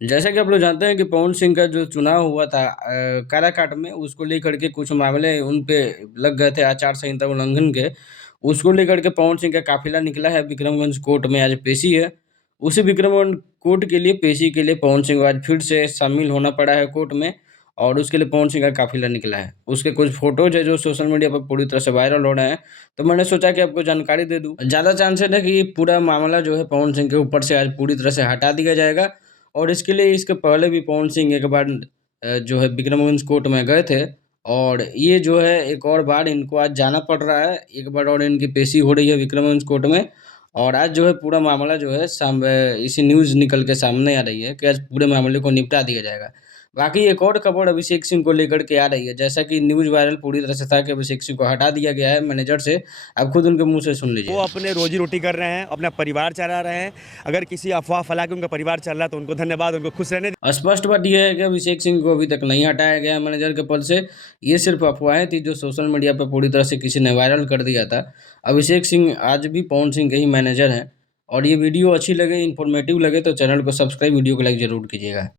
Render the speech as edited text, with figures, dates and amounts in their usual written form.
जैसा कि आप लोग जानते हैं कि पवन सिंह का जो चुनाव हुआ था काराकाट में, उसको लेकर के कुछ मामले उन पे लग गए थे आचार संहिता उल्लंघन के। उसको लेकर के पवन सिंह का काफ़िला निकला है विक्रमगंज कोर्ट में, आज पेशी है। उसी विक्रमगंज कोर्ट के लिए पेशी के लिए पवन सिंह को आज फिर से शामिल होना पड़ा है कोर्ट में और उसके लिए पवन सिंह का काफ़िला निकला है। उसके कुछ फ़ोटोज़ है जो सोशल मीडिया पर पूरी तरह से वायरल हो रहे हैं, तो मैंने सोचा कि आपको जानकारी दे दूँ। ज़्यादा चांसेस है कि पूरा मामला जो है पवन सिंह के ऊपर से आज पूरी तरह से हटा दिया जाएगा और इसके लिए इसके पहले भी पवन सिंह एक बार जो है विक्रमगंज कोर्ट में गए थे और ये जो है एक और बार इनको आज जाना पड़ रहा है। एक बार और इनकी पेशी हो रही है विक्रमगंज कोर्ट में और आज जो है पूरा मामला जो है इसी न्यूज़ निकल के सामने आ रही है कि आज पूरे मामले को निपटा दिया जाएगा। बाकी एक और खबर अभिषेक सिंह को लेकर के आ रही है, जैसा कि न्यूज़ वायरल पूरी तरह से था कि अभिषेक सिंह को हटा दिया गया है मैनेजर से। आप खुद उनके मुँह से सुन वो लीजिए। अपने रोजी-रोटी कर रहे हैं, अपना परिवार चला रहे हैं। अगर किसी अफ़वाह फैला के उनका परिवार चल रहा है तो उनको धन्यवाद, उनको खुश रहने स्पष्ट बात ये है कि अभिषेक सिंह को अभी तक नहीं हटाया गया मैनेजर के पद से। ये सिर्फ अफवाहें थी जो सोशल मीडिया पे पूरी तरह से किसी ने वायरल कर दिया था। अभिषेक सिंह आज भी पवन सिंह के ही मैनेजर हैं और ये वीडियो अच्छी लगे, इन्फॉर्मेटिव लगे तो चैनल को सब्सक्राइब, वीडियो को लाइक ज़रूर कीजिएगा।